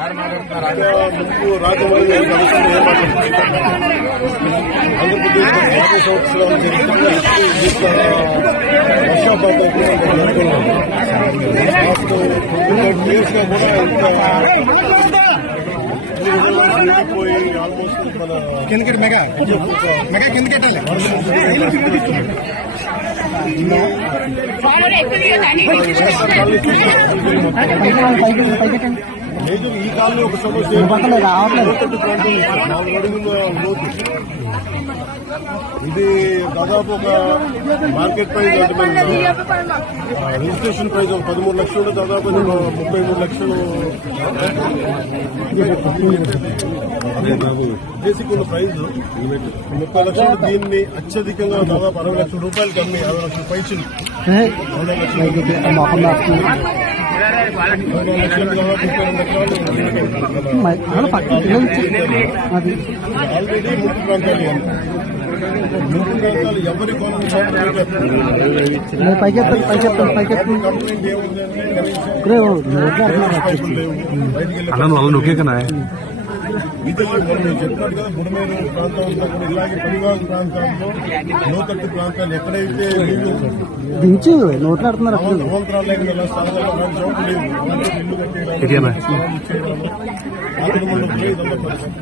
ఆంధ్రప్రదేశ్ యాభై సంవత్సరాల ఇంత వర్షాపాతం కూడా మనం అనుకున్నాం లాస్ట్ ట్వంటీ ఇయర్స్గా కూడా ఇంత కిందకి మెగా మెగా కిందకి ఈ కాలంలో ఒక సమస్య లోతట్టు ప్రాంతం నాలుగు అడుగుల లోతు ఇది దాదాపు ఒక మార్కెట్ ఆ, రిజిస్ట్రేషన్ ప్రైస్ ఒక పదమూడు లక్షలు దాదాపు ముప్పై మూడు లక్షలు బేసిక్ ఉన్న ప్రైస్ ముప్పై లక్షలు దీన్ని అత్యధికంగా దాదాపు అరవై లక్షల రూపాయలు కమ్మి అరవై లక్షల పైచులు అరవై లక్షల అరవై లక్షలు అది ఆల్రెడీ ముంపు ప్రాంతాలు ఇవన్నీ. ప్రాంతాలు ఎవరి నొక్కే ఇది నేను చెప్పినట్టు కదా బుడమేరు ప్రాంతం అంతా కూడా ఇలాగే పరివాహక ప్రాంతాల్లో లోతట్టు ప్రాంతాలు ఎక్కడైతే నీళ్ళు దించు నోట్లో ఆడుతున్నారు అప్పుడు అవంతరాలు లేకుండా స్థానాల్లో అలాంటి చోటు లేవు అలాంటి ఇల్లు కట్టేయడం, ఇదేనా? స్థలాలు ఇచ్చేయడం, ఆక్రమణలు పోయి ఇదంతా పరిస్థితి.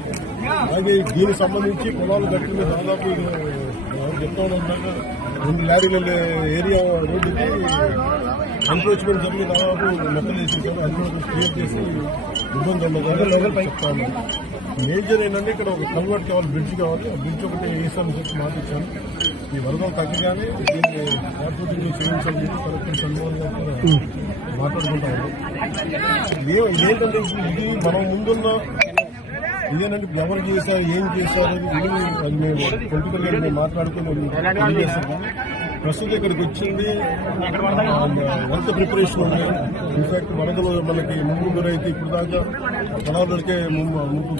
అలాగే దీనికి సంబంధించి పొలాలు కట్టిన దాదాపు చెప్తా ఉన్నాక రెండు లారీల ఏరియా రోడ్డుకి ఎంక్రోచ్మెంట్ జరిగి దాదాపు మెట్టలు వేసేసారు. అది కూడా క్లియర్ చేసి ఇబ్బంది ఉండదు. చెప్తా ఉన్నాను మేజర్ ఏంటంటే ఇక్కడ ఒక కన్వర్ట్ కావాలి బ్రిడ్జ్ కావాలి. ఆ బ్రిడ్జ్ ఒకటి వేసాను చెప్పి మాట ఇచ్చాను. ఈ వరదలు తగ్గగానే దీన్ని ఆర్టిఫిషియల్ చేయించాలని చెప్పి కలెక్టర్ చంద్రబాబు గారు కూడా మాట్లాడుకుంటా ఉన్నాం ఇదే- మనం ముందున్న ఇదేనంటే ఎవరు చేశారు ఏం చేశారు అది మేము పొలిటికల్గా మేము మాట్లాడుకుని ప్రస్తుతం ఇక్కడికి వచ్చింది. ఎంత ప్రిపరేషన్ ఉంది. ఇన్ఫాక్ట్ వరదలు మనకి ముందు గురైతే ఇప్పుడు దాకా పొలాలకే ముందు ముంపు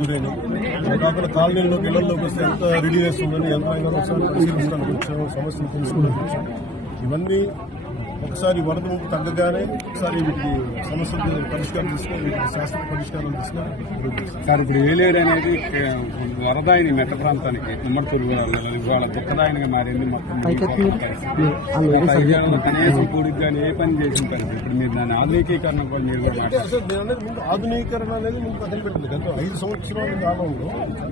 కాకుండా కాలనీలోకి ఇళ్ళలోకి వస్తే ఎంత రెడీనెస్ ఉందని అయినా ఒకసారి పరిశీలించడానికి వచ్చాము సమస్యలు తెలుసుకోవడానికి వచ్చాము. ఇవన్నీ ఒకసారి వరద ముంపు తగ్గగానే ఒకసారి వీటికి సమస్యలు పరిష్కారం తీసుకొని వీటికి శాశ్వత పరిష్కారం తీసుకొని సార్ ఇప్పుడు ఏలేరు అనేది వరదాయిని మెట్ట ప్రాంతానికి ఉమ్మడిపూరు ఇవాళ దుఃఖదాయనిగా మారింది మొత్తం కనీసం కూడికి కానీ ఏ పని చేసిన పరిస్థితి? ఇప్పుడు మీరు దాని ఆధునికీకరణ కూడా మీరు ముందు ఆధునీకరణ అనేది ముందు పక్కన పెట్టింది గత ఐదు సంవత్సరాల కాలంలో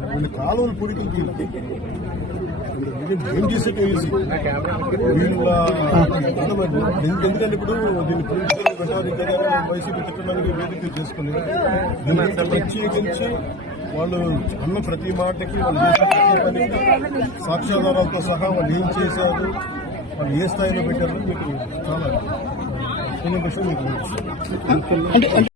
కొన్ని కాలువలు పొడికి ఏం చేసే తెలిసి ఎందుకంటే ఇప్పుడు దీన్ని పొలిటికల్ వైసీపీ తిట్టడానికి వేదిక చేసుకుని దీన్ని ప్రత్యేకించి వాళ్ళు అన్న ప్రతి మాటకి వాళ్ళు సాక్ష్యాధారాలతో సహా వాళ్ళు ఏం చేశారు వాళ్ళు ఏ స్థాయిలో పెట్టారు మీకు చాలా కొన్ని విషయం మీకు